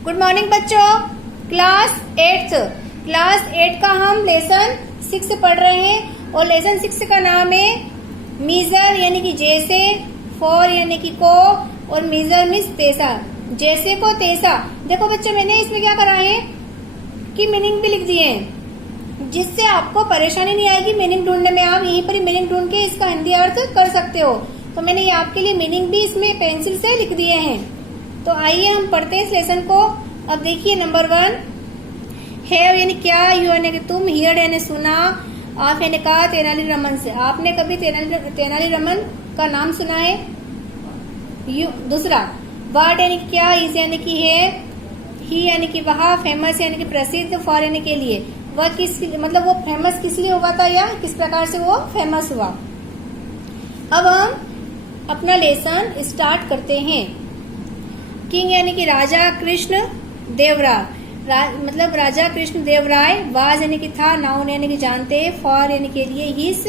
Good morning बच्चों। Class 8 का हम लेसन 6 पढ़ रहे हैं और लेसन 6 का नाम है मीजर यानी कि जैसे, फॉर यानी कि को और मीजर मीन्स तेसा, जैसे को तेसा। देखो बच्चों मैंने इसमें क्या करा है कि मीनिंग भी लिख दिए हैं जिससे आपको परेशानी नहीं आएगी मीनिंग ढूंढने में। आप यहीं पर ही मीनिंग ढूंढ के इसका हिंदी अर्थ कर सकते हो। तो मैंने ये आपके लिए मीनिंग भी इसमें पेंसिल से लिख दिए हैं। तो आइए हम पढ़ते हैं इस लेसन को। अब देखिए नंबर 1, हैव यानी क्या, यू यानी कि तुम, हियर यानी सुना, आप यानी कहा तेनालीरामन से। आपने कभी तेनालीरामन का नाम सुना है? दूसरा, व्हाट यानी कि क्या, इज यानी कि है, ही यानी कि वह, फेमस यानी कि प्रसिद्ध, फॉर यानी के लिए। वह किस मतलब वो फेमस किस लिए हुआ था या किस प्रकार से वो फेमस हुआ। अब हम अपना लेसन स्टार्ट करते हैं। किंग यानी कि राजा कृष्ण देवराय, मतलब राजा कृष्ण देवराय। वाज यानी कि था, नाउन यानी कि जानते, फॉर यानी के लिए, हिस,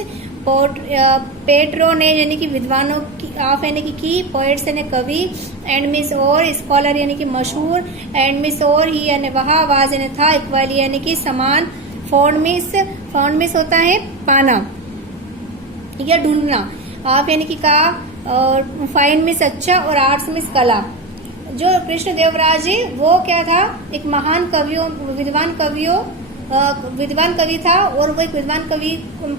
पेट्रोनेज यानी कि विद्वानों की, ऑफ यानी कि पोएट्स यानी कवि, एंड मिस और, स्कॉलर यानी कि मशहूर, एंड मिस और, ही यानी वहा, वाज यानी था, इक्वाली यानी कि समान, फाउंड मिस होता है पाना या ढूंढना, ऑफ यानी कि का, और फाइन मिस अच्छा, और आर्ट्स मिस कला। जो कृष्ण देवराज है वो क्या था, एक महान विद्वान कवि था और वो एक विद्वान कवि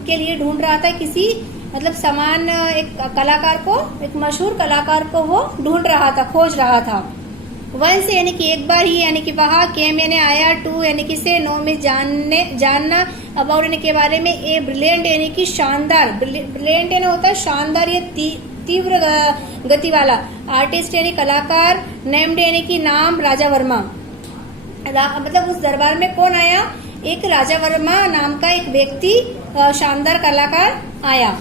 के लिए ढूंढ रहा था किसी मतलब समान एक कलाकार को, एक मशहूर कलाकार को वो ढूंढ रहा था, खोज रहा था। वंस यानी कि एक बार ही यानी कि वहां, केम यानी आया, टू यानी कि से, नो में जानना, अबाउट यानी के बारे में, ए ब्रिलियंट यानी कि शानदार, ब्रिलियंट यानी होता है शानदार या तीव्र गति वाला, आर्टिस्ट यानी कलाकार, नेम्ड यानी कि नाम, राजा वर्मा। मतलब उस दरबार में कौन आया, एक राजा वर्मा नाम का एक व्यक्ति शानदार कलाकार आया।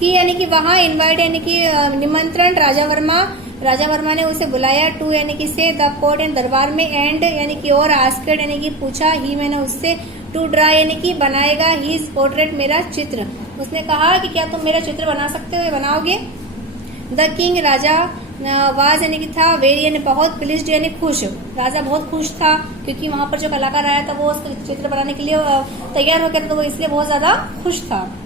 ही यानी कि वहां, इनवाइट यानी कि निमंत्रण, राजा वर्मा ने उसे बुलाया, टू यानी कि से, द कोर्ट यानी दरबार में, एंड यानी कि और, आस्केड यानी कि पूछा, ही मैंने उससे, टू ड्रा यानी कि बनाएगा, ही पोर्ट्रेट मेरा चित्र। उसने कहा कि क्या तुम मेरा चित्र बना सकते हो, बनाओगे। द किंग राजा, वाज यानी कि था, वेरी यानी बहुत, प्लीज्ड यानी खुश, राजा बहुत खुश था क्योंकि वहां पर जो कलाकार आया था वो उसका चित्र बनाने के लिए तैयार हो गया था, तो वो इसलिए बहुत ज्यादा खुश था।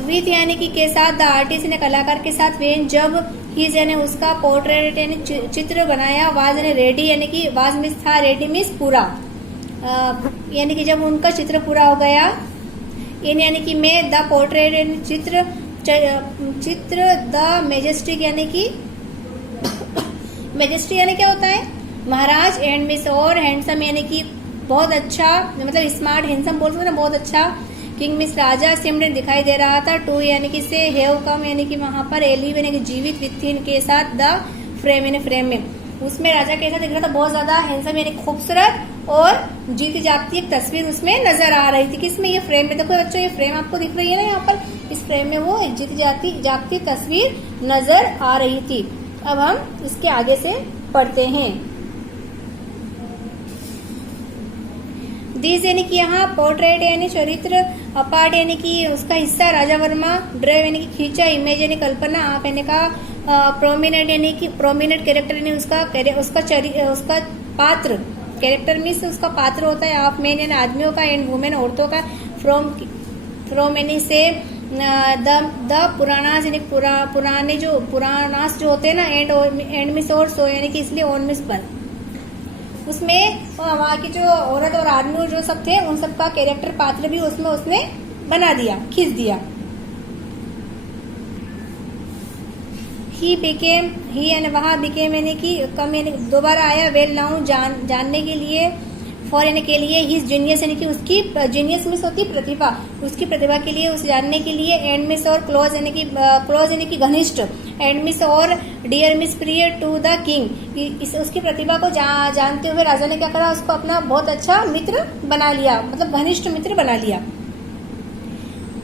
विथ यानी कि के साथ, द आर्टिस्ट यानी कलाकार के साथ, वेन जब, हीज यानी उसका, पोर्ट्रेट यानी चित्र बनाया, वाज यानी रेडी यानी कि वाज मिस था, रेडी मिस पूरा, यानी कि जब उनका चित्र पूरा हो गया। इन यानी कि मैं, द पोर्ट्रेट यानी चित्र, द मेजेस्टिक यानी कि मेजेस्टिक यानी क्या होता है, महाराज, एंड मिस और, हैंडसम यानी कि बहुत अच्छा, मतलब स्मार्ट, हैंडसम बोल सकते ना, बहुत अच्छा। किंग मिस राजा, सिमरन दिखाई दे रहा था, टू यानी कि से, हैव कम यानी कि वहां पर, एलिव यानी कि जीवित, विथ के साथ, द फ्रेम यानी फ्रेम में, उसमें राजा कैसा दिख रहा था, बहुत ज्यादा हैंडसम यानी खूबसूरत और जीती जागती एक तस्वीर उसमें नजर आ रही थी। किसमें, ये फ्रेम में। देखो बच्चों ये फ्रेम आपको दिख रही है ना यहाँ पर, इस फ्रेम में वो एक जीती जागती तस्वीर नजर आ रही थी। अब हम इसके आगे से पढ़ते हैं। दिस यानी कि यहाँ, पोर्ट्रेट यानी चरित्र, अपार्ट यानी कि उसका हिस्सा, राजा वर्मा, ड्राइव यानी कि खींचा, इमेज यानी कल्पना, आप यानी का, प्रोमिनेंट यानी कि प्रोमिनेंट कैरेक्टर यानी उसका पात्र, कैरेक्टर मीन्स उसका पात्र होता है, आप मेन यानी आदमियों का, एंड वुमेन औरतों का, फ्रॉम यानी से, द पुराणास यानी पुराने जो पुराणास जो होते हैं ना, एंड मिस और, सो यानी कि इसलिए ऑन मिस पर, उसमें वहाँ की जो औरत और आदमी जो सब थे उन सबका कैरेक्टर पात्र भी उसमें उसने बना दिया, खींच दिया। ही यानी वहां, बिकेम यानी कि कम यानी दोबारा आया, वेल नाउन जानने के लिए, फॉर यानी के लिए, हिज जीनियस यानी कि उसकी, जीनियस मिस होती प्रतिभा, उसकी प्रतिभा के लिए, उसे जानने के लिए, एंड मिस और, क्लोज यानी कि घनिष्ठ, एंड मिस और, डियर मिस प्रिय, टू द किंग, उसकी प्रतिभा को जानते हुए राजा ने क्या करा, उसको अपना बहुत अच्छा मित्र बना लिया, मतलब घनिष्ठ मित्र बना लिया।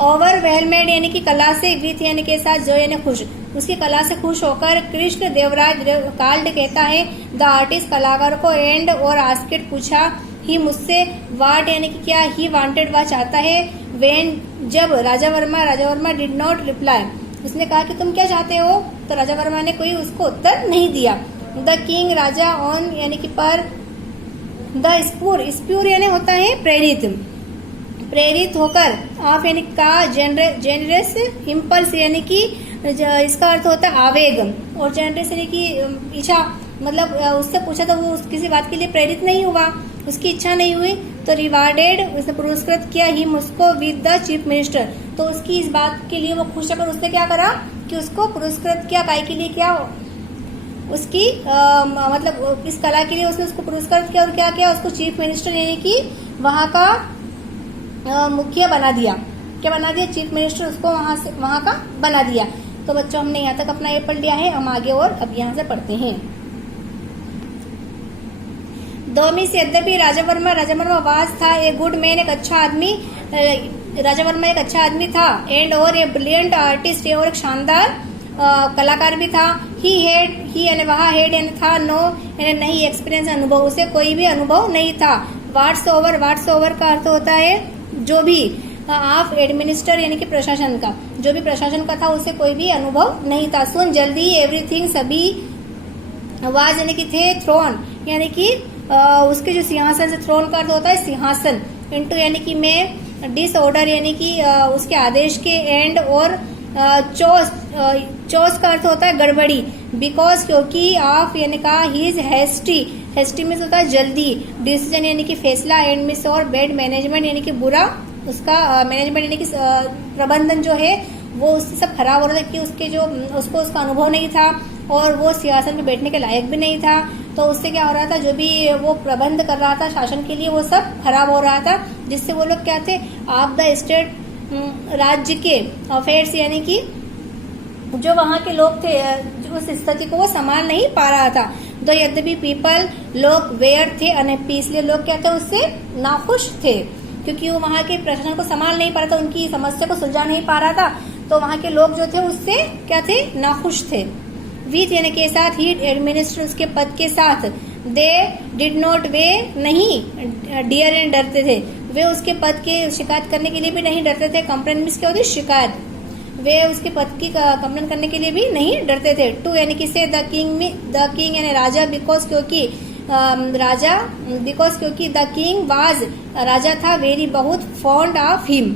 ओवरवेलमेड यानी कि कला से, विथ यानी के साथ, जो यानी खुश, उसकी कला से खुश होकर, कृष्ण देवराज काल्ड कहता है, द आर्टिस्ट कलाकार को, एंड और, आस्केड पूछा, ही मुझसे, वाट यानी कि क्या, ही वांटेड वह चाहता है, वेन जब, राजा वर्मा डिड नॉट रिप्लाई, उसने कहा कि तुम क्या चाहते हो, तो राजा वर्मा ने कोई उसको उत्तर नहीं दिया। द किंग राजा ऑन यानी कि पर द स्पूर यानी होता है प्रेरित होकर ऑफ यानी का जेनरस इम्पल्स यानी कि इसका अर्थ होता है आवेग और जेनरस यानी कि इच्छा मतलब उससे पूछा तो वो किसी बात के लिए प्रेरित नहीं हुआ, उसकी इच्छा नहीं हुई तो रिवार्डेड उसने पुरस्कृत किया हिम उसको विद द चीफ मिनिस्टर। तो उसकी इस बात के लिए वो खुश होकर उसने क्या करा कि उसको पुरस्कृत किया, काय के लिए क्या उसकी मतलब इस कला के लिए उसने उसको पुरस्कृत किया और क्या किया उसको चीफ मिनिस्टर यानी कि वहां का मुखिया बना दिया। क्या बना दिया? चीफ मिनिस्टर उसको वहां का बना दिया। तो बच्चों हमने यहाँ तक अपना ये पढ़ लिया है, हम आगे और अब यहाँ से पढ़ते हैं। 2 में से यद्यपि राजा वर्मा वाज था ए गुड मैन, एक अच्छा आदमी, राजा वर्मा एक अच्छा आदमी था, एंड और ए ब्रिलियंट आर्टिस्ट और एक शानदार कलाकार भी था। ही यानी वहाँ हेड यानी था, नो यानी नहीं, एक्सपीरियंस अनुभव, उसे कोई भी अनुभव नहीं था। वाट्स ओवर का अर्थ होता है जो भी, ऑफ एडमिनिस्टर यानी कि प्रशासन का, जो भी प्रशासन का था उसे कोई भी अनुभव नहीं था। सुन जल्दी एवरीथिंग सभी, वाज यानी कि थे, थ्रोन यानी कि उसके जो सिंहासन से, थ्रोन का अर्थ होता है सिंहासन, इनटू यानी कि में, डिसऑर्डर यानी कि उसके आदेश के, एंड और चोस का अर्थ होता है गड़बड़ी, बिकॉज क्योंकि, ऑफ यानी का हीज हेस्टी मीन्स होता है जल्दी, डिसीजन यानी कि फैसला, एंड मिस और बैड मैनेजमेंट यानी कि बुरा उसका मैनेजमेंट यानी कि प्रबंधन जो है वो उससे सब खराब हो रहा था कि उसको उसका अनुभव नहीं था और वो सिंहासन में बैठने के लायक भी नहीं था। तो उससे क्या हो रहा था, जो भी वो प्रबंध कर रहा था शासन के लिए वो सब खराब हो रहा था, जिससे वो लोग क्या थे, ऑफ द स्टेट राज्य के अफेयर्स यानी कि जो वहाँ के लोग थे उस स्थिति को वो संभाल नहीं पा रहा था। तो यद्यपि पीपल लोग वेयर थे अनहैप्पी, इसलिए लोग क्या थे उससे नाखुश थे क्योंकि वो वहाँ के प्रशासन को संभाल नहीं पा रहा था, उनकी समस्या को सुलझा नहीं पा रहा था। तो वहाँ के लोग जो थे उससे क्या थे, नाखुश थे। विथ यानी के साथ, ही एडमिनिस्टर उसके पद के साथ, दे डिड नॉट वे नहीं, डियर एंड डरते थे, वे उसके पद के शिकायत करने के लिए भी नहीं डरते थे। कंप्लेन मीन्स क्या होती है, शिकायत, वे उसके पद की कंप्लेन करने के लिए भी नहीं डरते थे। टू यानी कि से, द किंग यानी राजा, बिकॉज क्योंकि राजा, बिकॉज क्योंकि द किंग वाज राजा था, वेरी बहुत फॉन्ड ऑफ हिम,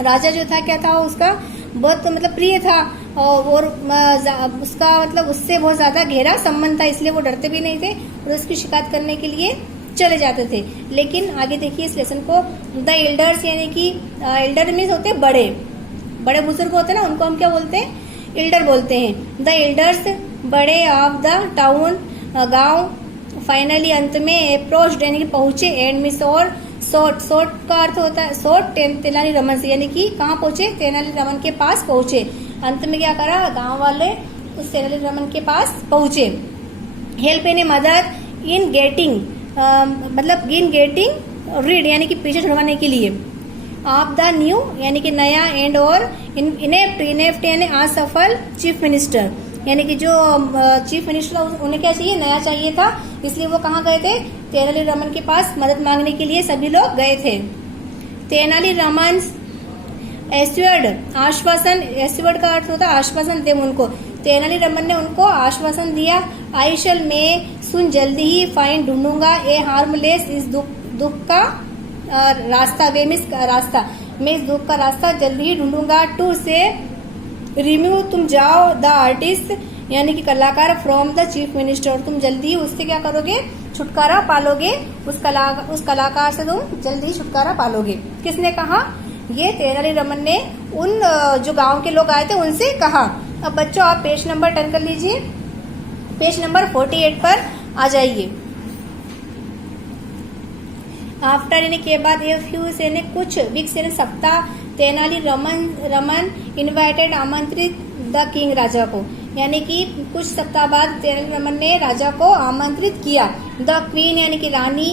राजा जो था क्या था उसका बहुत मतलब प्रिय था और उसका मतलब उससे बहुत ज्यादा गहरा संबंध था, इसलिए वो डरते भी नहीं थे और उसकी शिकायत करने के लिए चले जाते थे। लेकिन आगे देखिए इस लेसन को, द एल्डर्स यानी कि एल्डर मीन्स होते बड़े बुजुर्ग होते हैं ना, उनको हम क्या बोलते हैं, एल्डर बोलते हैं। द एल्डर्स बड़े ऑफ द टाउन गांव, फाइनली अंत में अप्रोच्ड यानी कि पहुंचे, एंड मिस और सोट का अर्थ होता है सोट, तेनालीरामन से यानी कि कहाँ पहुंचे, तेनालीरामन के पास पहुंचे। अंत में क्या करा, गांव वाले उस तेनालीरामन के पास पहुंचे। हेल्प यानी मदद, इन गेटिंग मतलब इन गेटिंग रीड यानी कि पीछे छुड़वाने के लिए, ऑफ द न्यू यानी कि नया, एंड और इनेप्ट यानी असफल चीफ मिनिस्टर यानी कि जो चीफ मिनिस्टर उन्हें क्या चाहिए, नया चाहिए था, इसलिए वो कहाँ गए थे, तेनालीरामन के पास मदद मांगने के लिए सभी लोग गए थे। तेनालीरामन एस्वर्ड आश्वासन, एस्वर्ड का अर्थ होता है आश्वासन दे उनको, तेनालीरामन ने उनको आश्वासन दिया। आई शल में, सुन जल्दी ही, फाइंड ढूंढूंगा, ए हार्मलेस इस दुख का रास्ता, वे मिस रास्ता, मैं इस दुख का रास्ता जल्दी ही ढूंढूंगा। टू से रिमूव, तुम जाओ, द आर्टिस्ट यानी कि कलाकार, फ्रॉम द चीफ मिनिस्टर, तुम जल्दी ही उससे क्या करोगे, छुटकारा पालोगे, उस कलाकार से तुम जल्दी ही छुटकारा पालोगे। किसने कहा, ये तेनालीरामन ने उन जो गांव के लोग आए थे उनसे कहा। अब बच्चों आप पेज नंबर 10 कर लीजिए, पेज नंबर 48 पर आ जाइए। आफ्टर यानी के बाद, ए फ्यू से कुछ, वीक्स यानी सप्ताह, तेनालीरामन इनवाइटेड आमंत्रित द किंग राजा को, यानी कि कुछ सप्ताह बाद तेनालीरामन ने राजा को आमंत्रित किया। द क्वीन यानी कि रानी,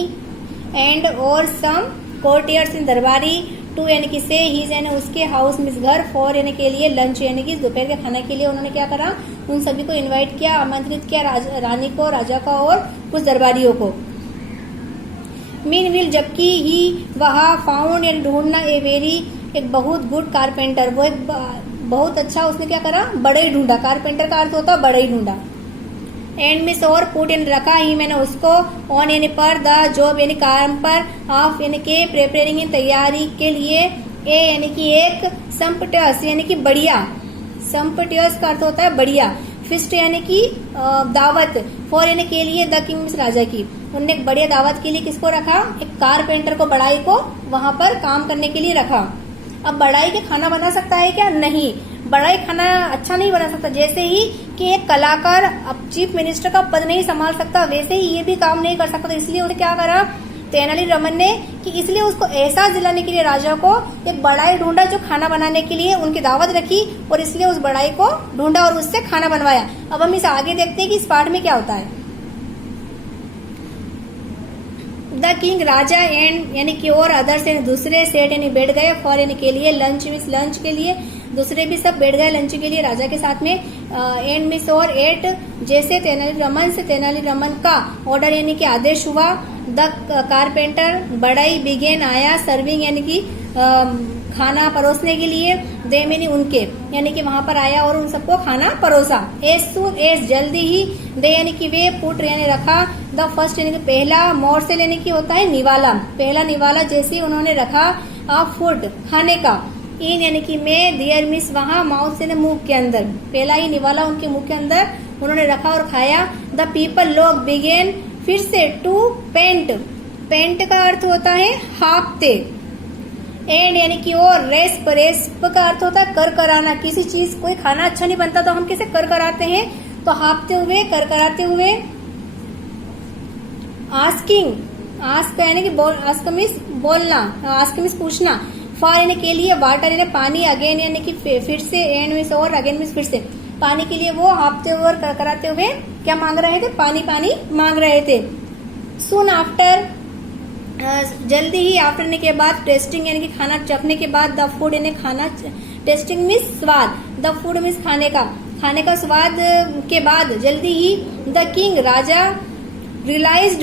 एंड और सम कोर्टियर्स इन दरबारी, टू यानी कि से, हीज यानी उसके, हाउस मिस घर, फॉर यानी के लिए, लंच यानी कि दोपहर के खाने के लिए उन्होंने क्या करा, उन सभी को इनवाइट किया, आमंत्रित किया, रानी को, राजा को और कुछ दरबारियों को। मीनविल जबकि ही वहाँ, फाउंड यानी ढूंढना, ए वेरी एक बहुत गुड कारपेंटर, वो एक बहुत अच्छा उसने क्या करा, बड़े ही ढूंढा, कारपेंटर का अर्थ होता है बड़े ही ढूंढा। एंड मिस और पुट यानी रखा ही मैंने उसको, ऑन यानी पर, द जॉब यानी काम पर, ऑफ यानी के प्रिपेयरिंग तैयारी के लिए, ए यानी कि एक, सम्पटस यानी कि बढ़िया, सम्पटस का अर्थ होता है बढ़िया, फिस्ट यानी कि दावत, फॉर यानी के लिए, द किंग मिस राजा की। उन्होंने एक बढ़िया दावत के लिए किसको रखा, एक कारपेंटर को, बढ़ाई को वहां पर काम करने के लिए रखा। अब बढ़ाई के खाना बना सकता है क्या, नहीं, बढ़ाई खाना अच्छा नहीं बना सकता। जैसे ही कि एक कलाकार अब चीफ मिनिस्टर का पद नहीं संभाल सकता, वैसे ही ये भी काम नहीं कर सकता। तो इसलिए उसने क्या करा तेनालीरामन ने, कि इसलिए उसको एहसास दिलाने के लिए राजा को एक बढ़ाई ढूंढा जो खाना बनाने के लिए उनकी दावत रखी, और इसलिए उस बढ़ाई को ढूंढा और उससे खाना बनवाया। अब हम इसे आगे देखते हैं कि इस पाठ में क्या होता है। द किंग राजा एंड यानी कि और अदर्स यानी दूसरे सेट यानी बैठ गए, फॉर यानी के लिए, लंच मिस लंच के लिए, दूसरे भी सब बैठ गए लंच के लिए राजा के साथ में। एंड मिस और एट, जैसे तेनालीरामन से तेनालीरामन का ऑर्डर यानी कि आदेश हुआ। द कारपेंटर बढ़ाई बिगेन आया, सर्विंग यानी कि खाना परोसने के लिए, दे यानी उनके यानी कि वहां पर आया और उन सबको खाना परोसा। एज सून एज जल्दी ही, दे यानी कि वे, पुट यानी रखा, द फर्स्ट यानी कि पहला, मोरसेल यानी कि होता है निवाला, पहला निवाला जैसे ही उन्होंने रखा। ऑफ फूड खाने का, इन यानी कि में, दियर मिस वहां, माउथ यानी मुंह के अंदर, पहला ही निवाला उनके मुंह के अंदर उन्होंने रखा और खाया। द पीपल लोग, बिगेन फिर से, टू पेंट, पेंट का अर्थ होता है हाँकते, एंड यानी कि और, रेस्प, रेस्प का अर्थ होता है कर कराना। किसी चीज कोई खाना अच्छा नहीं बनता तो हम कैसे कर कराते हैं, तो हाँकते हुए, कर कराते हुए। आस्किंग, आस्क यानी कि बोल, आस्क मीन्स बोलना, आस्क मीन्स पूछना। फॉर यानी के लिए, वाटर यानी पानी, अगेन यानी कि फिर से, एंड मीन्स और, अगेन मीन्स फिर से। पानी के लिए वो हाँकते हुए और कर कराते हुए क्या मांग रहे थे, पानी पानी मांग रहे थे। सून आफ्टर, जल्दी ही, आफ्टर ने के बाद, टेस्टिंग यानी कि खाना चखने के बाद, द फूड यानी खाना, टेस्टिंग मीन्स स्वाद, द फूड मीन्स खाने का, खाने का स्वाद के बाद, जल्दी ही। द किंग राजा, रियलाइज्ड,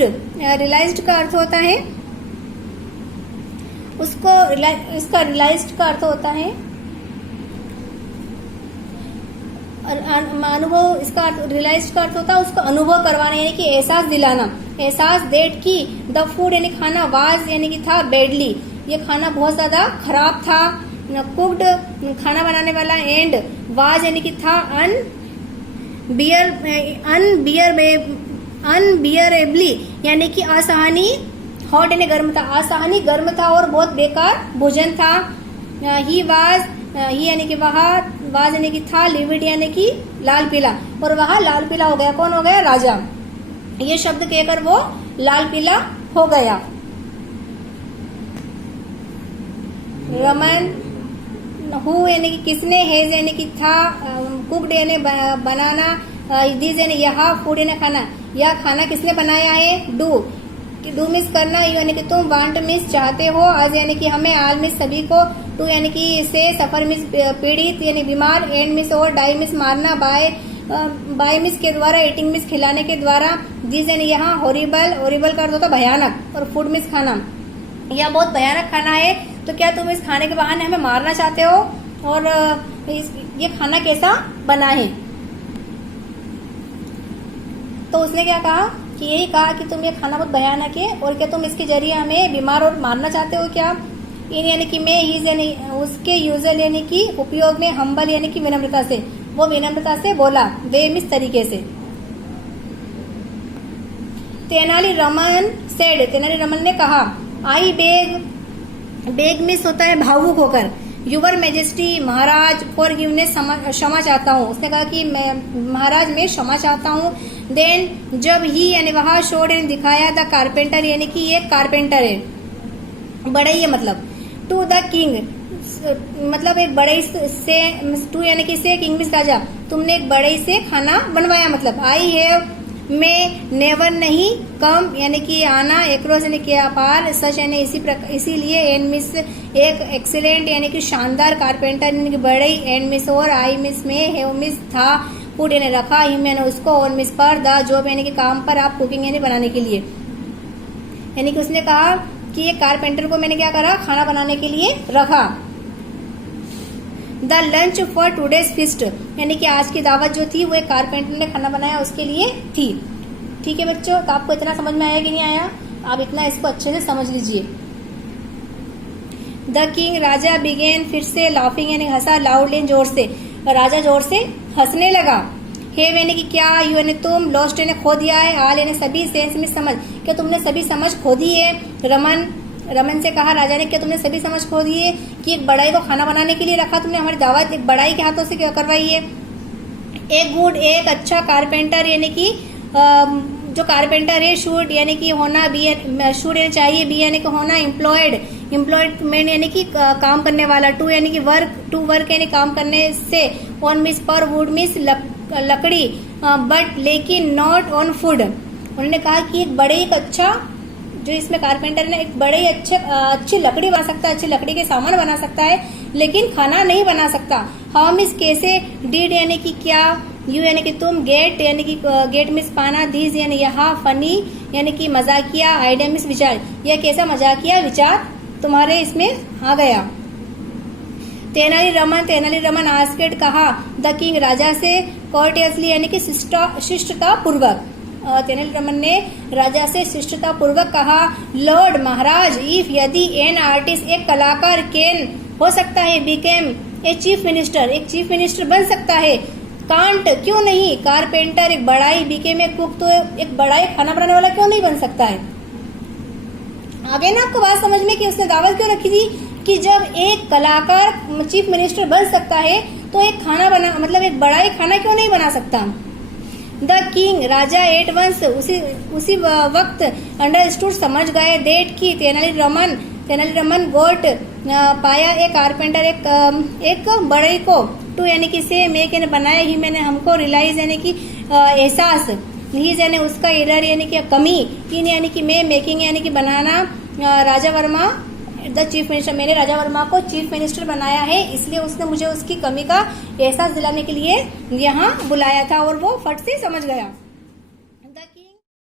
रियलाइज्ड का अर्थ होता है उसको, इसका रियलाइज्ड का अर्थ होता है अनुभव, इसका रियलाइज का अर्थ होता है उसको अनुभव करवाना यानी कि एहसास दिलाना, एहसास। डेट की, द फूड यानी खाना, वाज यानी कि था, बेडली ये खाना बहुत ज्यादा खराब था। कुक्ड खाना बनाने वाला, एंड वाज यानी कि था, अनबियरेबली यानी कि असहनीय, हॉट यानी गर्म था, असहनीय गर्म था और बहुत बेकार भोजन था। ही वाज, ही यानी कि वहा, वाज यानी कि था, लिविड यानी कि लाल पीला, और वह लाल पीला हो गया। कौन हो गया, राजा। ये शब्द कहकर वो लाल पीला हो गया। रमन, हु यानी कि किसने, हेज यानी कि था, कुक्ड यानी बनाना, दिस यानी यह, फूड यानी खाना, यह खाना किसने बनाया है। डू, डू मिस करना, यू यानी कि तुम, वांट मिस चाहते हो, आज यानी कि हमें, आल मिस सभी को, टू यानी कि से, सफर मिस पीड़ित यानी बीमार, एंड मिस और, डाई मिस मारना, बाय मिस के द्वारा, ईटिंग मिस खिलाने के द्वारा, दिस यानी यहाँ, हॉरिबल, हॉरिबल का अर्थ होता भयानक, और फूड मिस खाना, यह बहुत भयानक खाना है। तो क्या तुम इस खाने के बहाने हमें मारना चाहते हो, और ये खाना कैसा बना है। तो उसने क्या कहा कि यही कहा कि तुम ये खाना बहुत भयानक है, और क्या तुम इसके जरिए हमें बीमार और मारना चाहते हो क्या। इन यानी कि मैं, हीज यानी उसके, यूजल यानी कि उपयोग में, हम्बल यानी कि विनम्रता से, वो विनम्रता से बोला, वे इस तरीके से। तेनालीरामन सेड, तेनालीरामन ने कहा, आई बेग, बेग मिस होता है भावुक होकर, your majesty Maharaj, for givenness क्षमा चाहता हूँ। उसने कहा कि मैं महाराज मैं क्षमा चाहता हूँ। देन जब ही यानी वहां, शोड यानी दिखाया, द कारपेंटर यानी कि ये कारपेंटर है, बड़े ही मतलब, टू द किंग मतलब एक बड़े से, टू यानी कि से, किंग मिस राजा, तुमने एक बड़े से खाना बनवाया, मतलब आई हैव, में, नेवर नहीं, कम यानी कि आना, एक्रोस यानी कि अपार, सच यानी इसीलिए, एंड मिस एक, एक्सीलेंट यानी कि शानदार, कारपेंटर यानी कि बड़े, एंड मिस और, आई मिस में, हैव मिस था, फूड यानी रखा, ही मैंने उसको, और मिस पर, द जॉब यानी कि काम पर, आप कुकिंग यानी बनाने के लिए। यानी कि उसने कहा कि ये कारपेंटर को मैंने क्या करा, खाना बनाने के लिए रखा। The lunch for today's feast, यानी कि आज की दावत जो थी वो एक कारपेंटर ने खाना बनाया उसके लिए थी। ठीक है बच्चों, तो आपको इतना समझ में आया कि नहीं आया? आप इतना इसको अच्छे से समझ लीजिए। द किंग, राजा बिगेन, फिर से लाफिंग यानी हंसा, लाउडली जोर से, राजा जोर से हंसने लगा। हेव यानी कि क्या, यू यानी तुम, लॉस्ट यानी खो दिया है, आल यानी सभी, सेंस में समझ, क्या तुमने सभी समझ खो दी है। रमन से कहा राजा ने, क्या तुमने सभी समझ खो दी है कि एक बड़ाई को खाना बनाने के लिए रखा तुमने, हमारी दावत एक बड़ाई के हाथों से क्या करवाई है। एक गुड, एक अच्छा, कारपेंटर यानी कि जो कारपेंटर है, शुड यानी कि होना, बी शुड यानी चाहिए, बी यानी कि होना, एम्प्लॉयमेंट यानी कि काम करने वाला, टू यानी कि वर्क, टू वर्क यानी काम करने से, ऑन मिस पर, वुड मिस लकड़ी, बट लेकिन नॉट ऑन फूड। उन्होंने कहा कि एक बड़े एक अच्छा, जो इसमें कारपेंटर ने एक बड़े अच्छी लकड़ी बना सकता है, अच्छी लकड़ी के सामान बना सकता है, लेकिन खाना नहीं बना सकता। हाउ मिस कैसे, डिड यानी कि क्या, यू यानी कि तुम, गेट यानी कि गेट मिस पाना, दीज यानी यहाँ, फनी यानी कि मजाकिया, आइडिया मिस विचार, यह कैसा मजाकिया विचार तुम्हारे इसमें आ गया। तेनाली रमन आस्केड कहा, द किंग राजा से, कोर्टियसली यानी कि शिष्टता पूर्वक, तेनाली रमन ने राजा से शिष्टता पूर्वक कहा। लॉर्ड महाराज, इफ यदि एन आर्टिस्ट एक कलाकार कैन हो सकता है, बिकेम ए चीफ मिनिस्टर एक चीफ मिनिस्टर बन सकता है, कांट क्यों नहीं, कारपेंटर एक बड़ाई, बिकेम ए कुक तो एक बड़ाई खाना बनाने वाला क्यों नहीं बन सकता है। आगे ना आपको बात समझ में कि उसने दावत क्यों रखी थी कि जब एक कलाकार चीफ मिनिस्टर बन सकता है तो एक खाना बना मतलब एक बड़ाई खाना क्यों नहीं बना सकता। द किंग राजा एट वंस उसी वक्त अंडरस्टूड समझ गए, डेट की तेनाली रमन गोट पाया, एक कारपेंटर एक बड़े को, टू यानी कि से, मेक यानी बनाया, ही मैंने हमको, रियलाइज यानी कि एहसास, हीज यानी उसका, एरर यानी कि कमी, इन यानी कि मैं, मेकिंग यानी कि बनाना, राजा वर्मा द चीफ मिनिस्टर, मैंने राजा वर्मा को चीफ मिनिस्टर बनाया है, इसलिए उसने मुझे उसकी कमी का एहसास दिलाने के लिए यहाँ बुलाया था और वो फट से समझ गया।